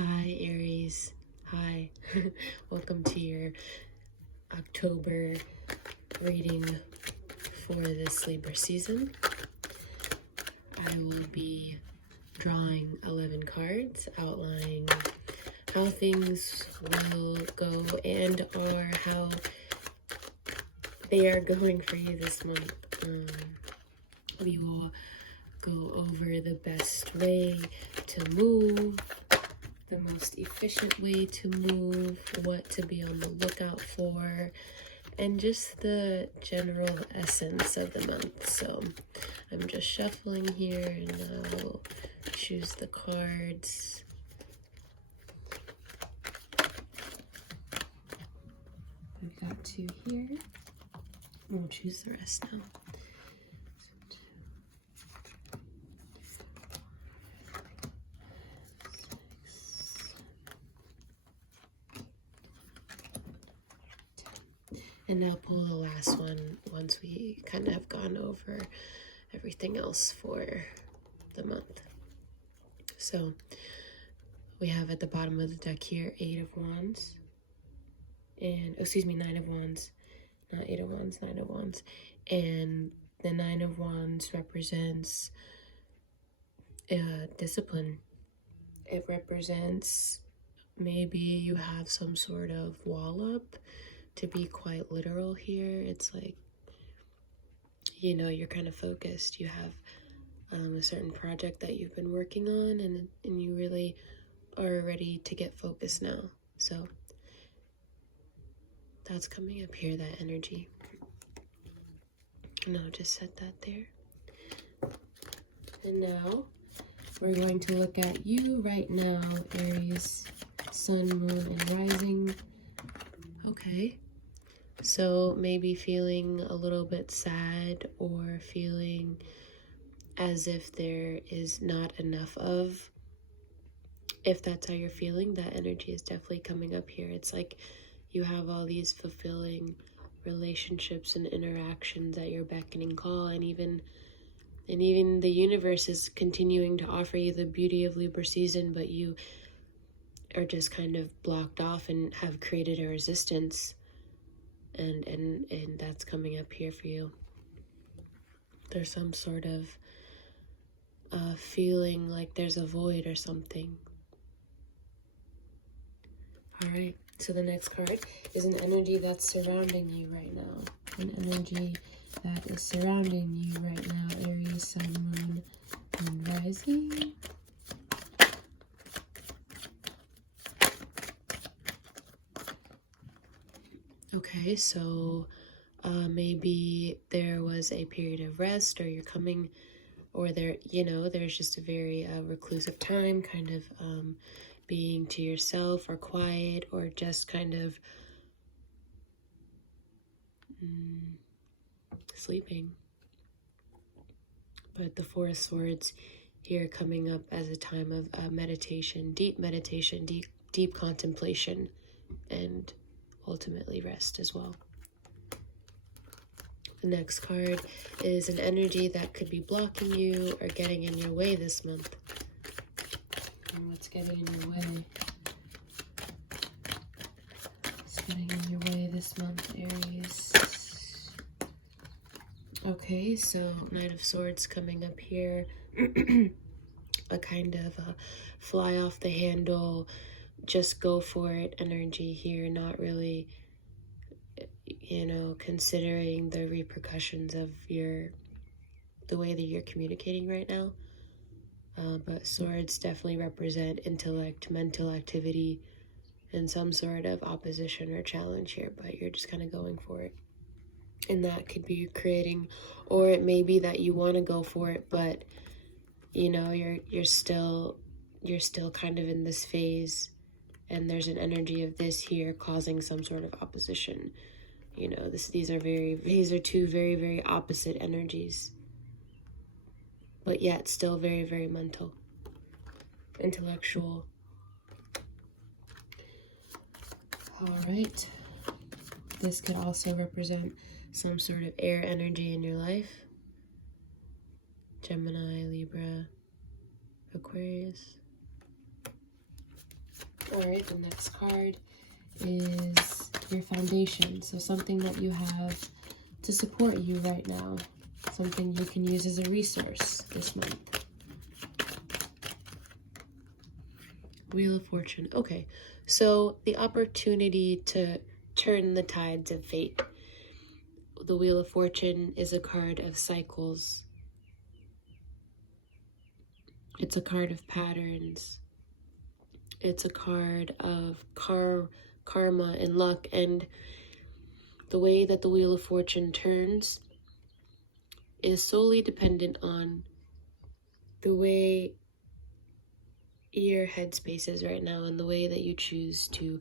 Hi, Aries. Hi. Welcome to your October reading for this Libra season. I will be drawing 11 cards outlining how things will go and or how they are going for you this month. We will go over the best way to move, the most efficient way to move, what to be on the lookout for, and just the general essence of the month. So I'm just shuffling here and I will choose the cards. I've got 2 here. We'll choose the rest now. And now pull the last one once we kind of have gone over everything else for the month. So we have at the bottom of the deck here 8 of Wands. And, 9 of Wands. Not 8 of Wands, 9 of Wands. And the 9 of Wands represents discipline. It represents maybe you have some sort of wall up. To be quite literal here, it's like, you know, you're kind of focused. You have a certain project that you've been working on and you really are ready to get focused now. So that's coming up here, that energy. And I'll just set that there. And now we're going to look at you right now, Aries, Sun, Moon, and Rising. Okay. So maybe feeling a little bit sad or feeling as if there is not enough of. If that's how you're feeling, that energy is definitely coming up here. It's like you have all these fulfilling relationships and interactions at your beck and call, and even the universe is continuing to offer you the beauty of Libra season, but you are just kind of blocked off and have created a resistance. And that's coming up here for you. There's some sort of feeling like there's a void or something. All right, so the next card is an energy that's surrounding you right now. An energy that is surrounding you right now, Aries, Sun, Moon, and Rising. Okay, so maybe there was a period of rest, or you're coming, or there's just a very reclusive time, kind of being to yourself or quiet, or just kind of sleeping. But the 4 of Swords here coming up as a time of meditation, deep contemplation, and ultimately rest as well. The next card is an energy that could be blocking you or getting in your way this month. And what's getting in your way? What's getting in your way this month, Aries? Okay, so Knight of Swords coming up here. A kind of a fly off the handle, just go for it energy here, not really, considering the repercussions of the way that you're communicating right now. But swords definitely represent intellect, mental activity, and some sort of opposition or challenge here, but you're just kind of going for it. And that could be creating, or it may be that you want to go for it, but you're still kind of in this phase, and there's an energy of this here causing some sort of opposition. These are 2 very, very opposite energies, but yet still very, very mental, intellectual. All right. This could also represent some sort of air energy in your life. Gemini, Libra, Aquarius. All right, the next card is your foundation. So something that you have to support you right now. Something you can use as a resource this month. Wheel of Fortune. Okay, so the opportunity to turn the tides of fate. The Wheel of Fortune is a card of cycles. It's a card of patterns. It's a card of karma and luck. And the way that the Wheel of Fortune turns is solely dependent on the way your headspace is right now and the way that you choose to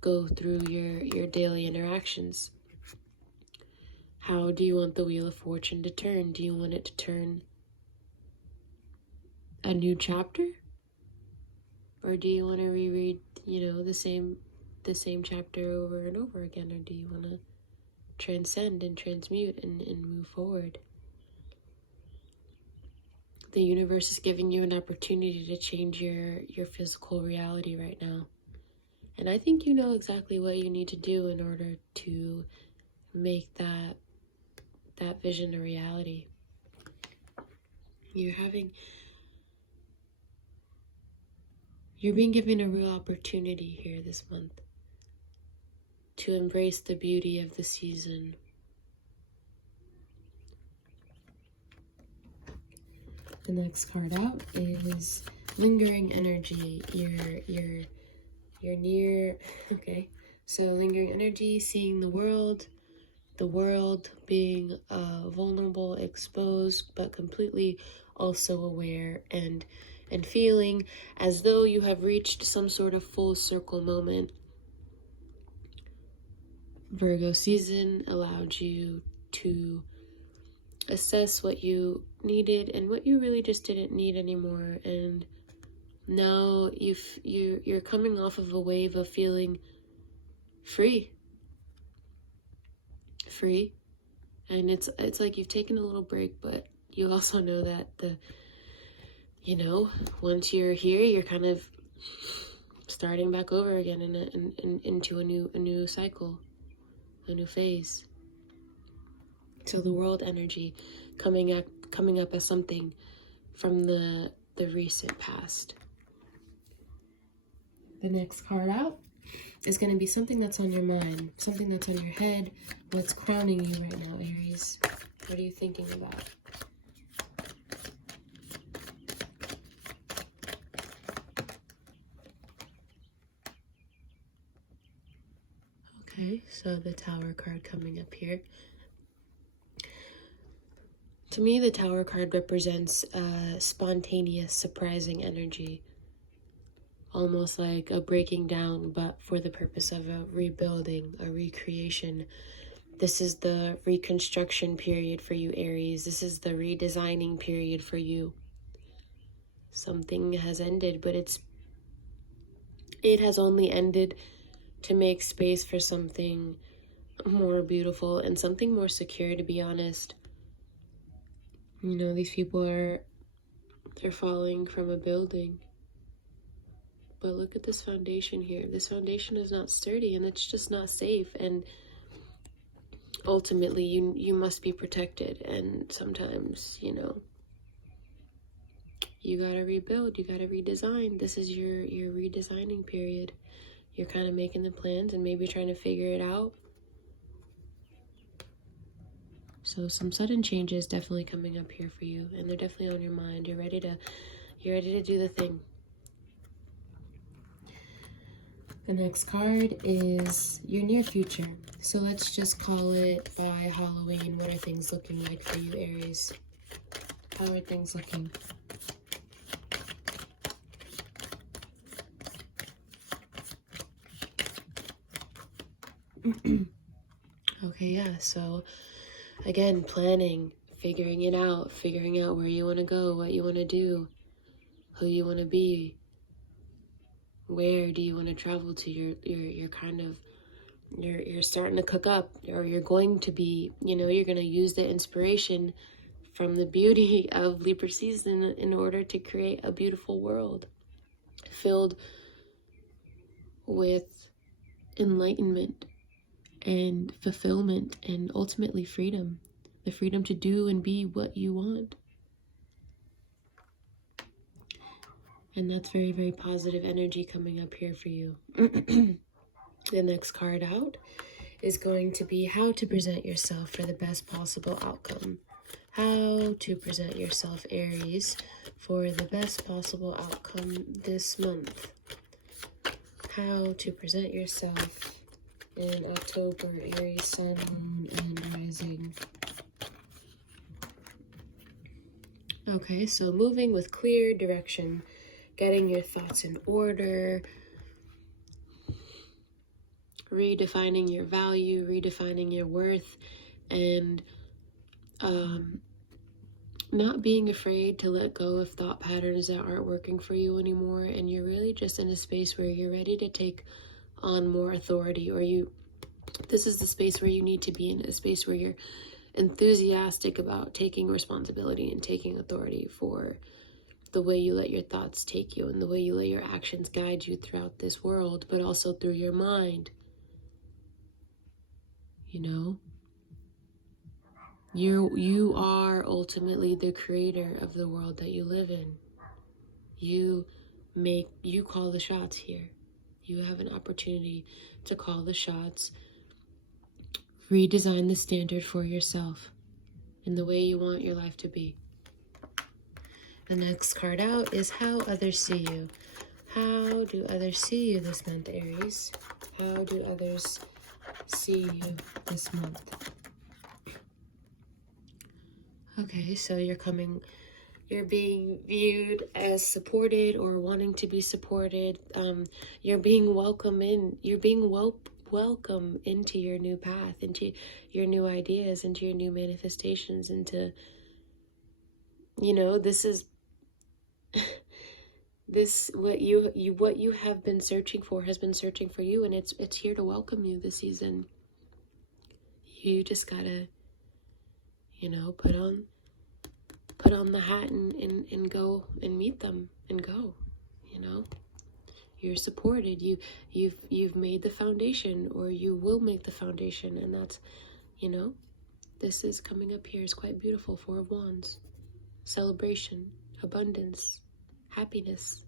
go through your daily interactions. How do you want the Wheel of Fortune to turn? Do you want it to turn a new chapter? Or do you want to reread, the same chapter over and over again? Or do you want to transcend and transmute and move forward? The universe is giving you an opportunity to change your physical reality right now. And I think you know exactly what you need to do in order to make that vision a reality. You're being given a real opportunity here this month to embrace the beauty of the season. The next card out is lingering energy. You're near, okay. So lingering energy, seeing the world being vulnerable, exposed, but completely also aware and feeling as though you have reached some sort of full circle moment. Virgo season allowed you to assess what you needed and what you really just didn't need anymore, and now you're coming off of a wave of feeling free, and it's like you've taken a little break, but you also know that once you're here, you're kind of starting back over again into a new cycle, a new phase. So the world energy coming up as something from the recent past. The next card out is going to be something that's on your mind, something that's on your head, what's crowning you right now, Aries. What are you thinking about? Okay, so the Tower card coming up here. To me, the Tower card represents spontaneous, surprising energy. Almost like a breaking down, but for the purpose of a rebuilding, a recreation. This is the reconstruction period for you, Aries. This is the redesigning period for you. Something has ended, but it has only ended to make space for something more beautiful and something more secure, to be honest. These people they're falling from a building. But look at this foundation here. This foundation is not sturdy and it's just not safe. And ultimately, you must be protected. And sometimes, you gotta rebuild, you gotta redesign. This is your redesigning period. You're kind of making the plans and maybe trying to figure it out. So some sudden changes definitely coming up here for you, and they're definitely on your mind. You're ready to do the thing. The next card is your near future. So let's just call it by Halloween. What are things looking like for you, Aries? How are things looking? Okay, yeah, so again, planning, figuring out where you want to go, what you want to do, who you want to be, where do you want to travel to. You're kind of, you're starting to cook up, or you're going to be, you're going to use the inspiration from the beauty of Libra season in order to create a beautiful world filled with enlightenment and fulfillment and ultimately freedom. The freedom to do and be what you want. And that's very, very positive energy coming up here for you. The next card out is going to be how to present yourself for the best possible outcome. How to present yourself, Aries, for the best possible outcome this month. How to present yourself in October, Aries, Sun, Moon, and Rising. Okay, so moving with clear direction, getting your thoughts in order, redefining your value, redefining your worth, and not being afraid to let go of thought patterns that aren't working for you anymore, and you're really just in a space where you're ready to take on more authority, or this is the space where you need to be in, a space where you're enthusiastic about taking responsibility and taking authority for the way you let your thoughts take you and the way you let your actions guide you throughout this world, but also through your mind. You know, you are ultimately the creator of the world that you live in. You call the shots here. You have an opportunity to call the shots, redesign the standard for yourself in the way you want your life to be. The next card out is how others see you. How do others see you this month, Aries? How do others see you this month? Okay, so you're being viewed as supported or wanting to be supported. You're being welcome into your new path, into your new ideas, into your new manifestations, into, what you have been searching for has been searching for you, and it's here to welcome you this season. You just gotta, put on the hat and go and meet them and go. You're supported. You've made the foundation, or you will make the foundation, and that's, this is coming up here is quite beautiful. 4 of Wands, celebration, abundance, happiness,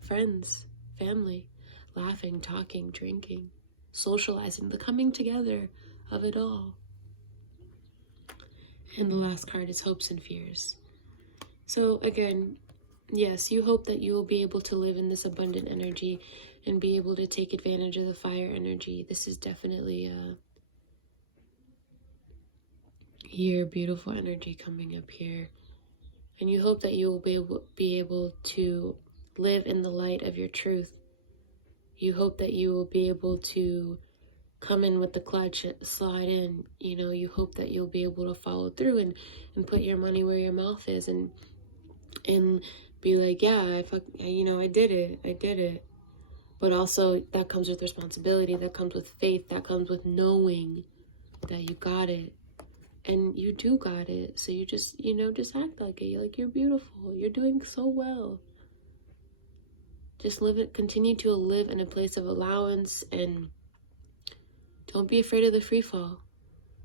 friends, family, laughing, talking, drinking, socializing, the coming together of it all. And the last card is hopes and fears. So again, yes, you hope that you will be able to live in this abundant energy and be able to take advantage of the fire energy. This is definitely your beautiful energy coming up here. And you hope that you will be able to live in the light of your truth. You hope that you will be able to come in with the clutch, slide in. You hope that you'll be able to follow through and put your money where your mouth is and be like, yeah, I did it. But also that comes with responsibility, that comes with faith, that comes with knowing that you got it. And you do got it. So you just, just act like it. Like, you're beautiful. You're doing so well. Just continue to live in a place of allowance, and don't be afraid of the free fall.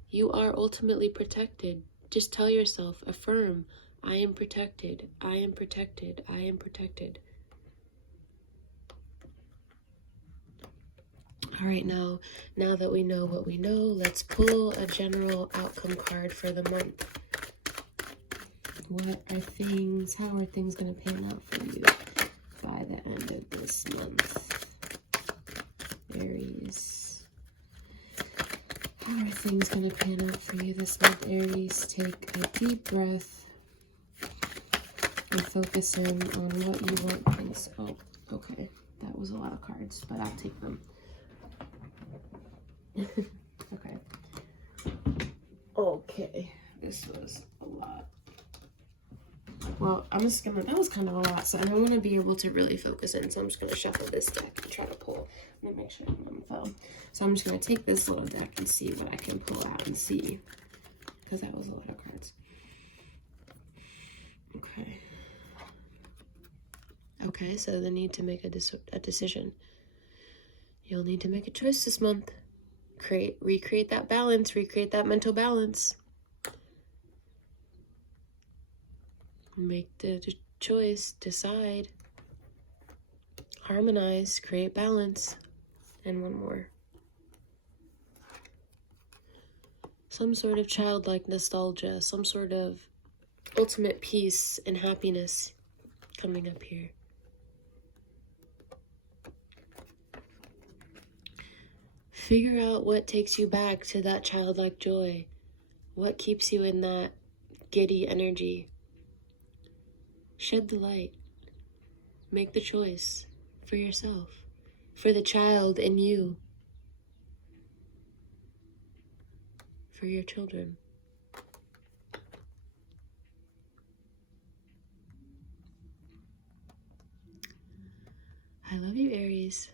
You are ultimately protected. Just tell yourself, affirm, I am protected. I am protected. I am protected. All right, now that we know what we know, let's pull a general outcome card for the month. How are things going to pan out for you by the end of this month, Aries? How are things going to pan out for you this month, Aries? Take a deep breath and focus in on what you want things. Oh, okay. That was a lot of cards, but I'll take them. Okay, this was a lot. Well, that was kind of a lot, so I want to be able to really focus in, so I'm just going to shuffle this deck and try to pull. Let me make sure I'm on the phone. So I'm just going to take this little deck and see what I can pull out and see, because that was a lot of cards. Okay, so the need to make a decision. You'll need to make a choice this month. Recreate that balance, recreate that mental balance. Make the choice, decide, harmonize, create balance. And one more. Some sort of childlike nostalgia, some sort of ultimate peace and happiness coming up here. Figure out what takes you back to that childlike joy. What keeps you in that giddy energy. Shed the light. Make the choice for yourself, for the child in you, for your children. I love you, Aries.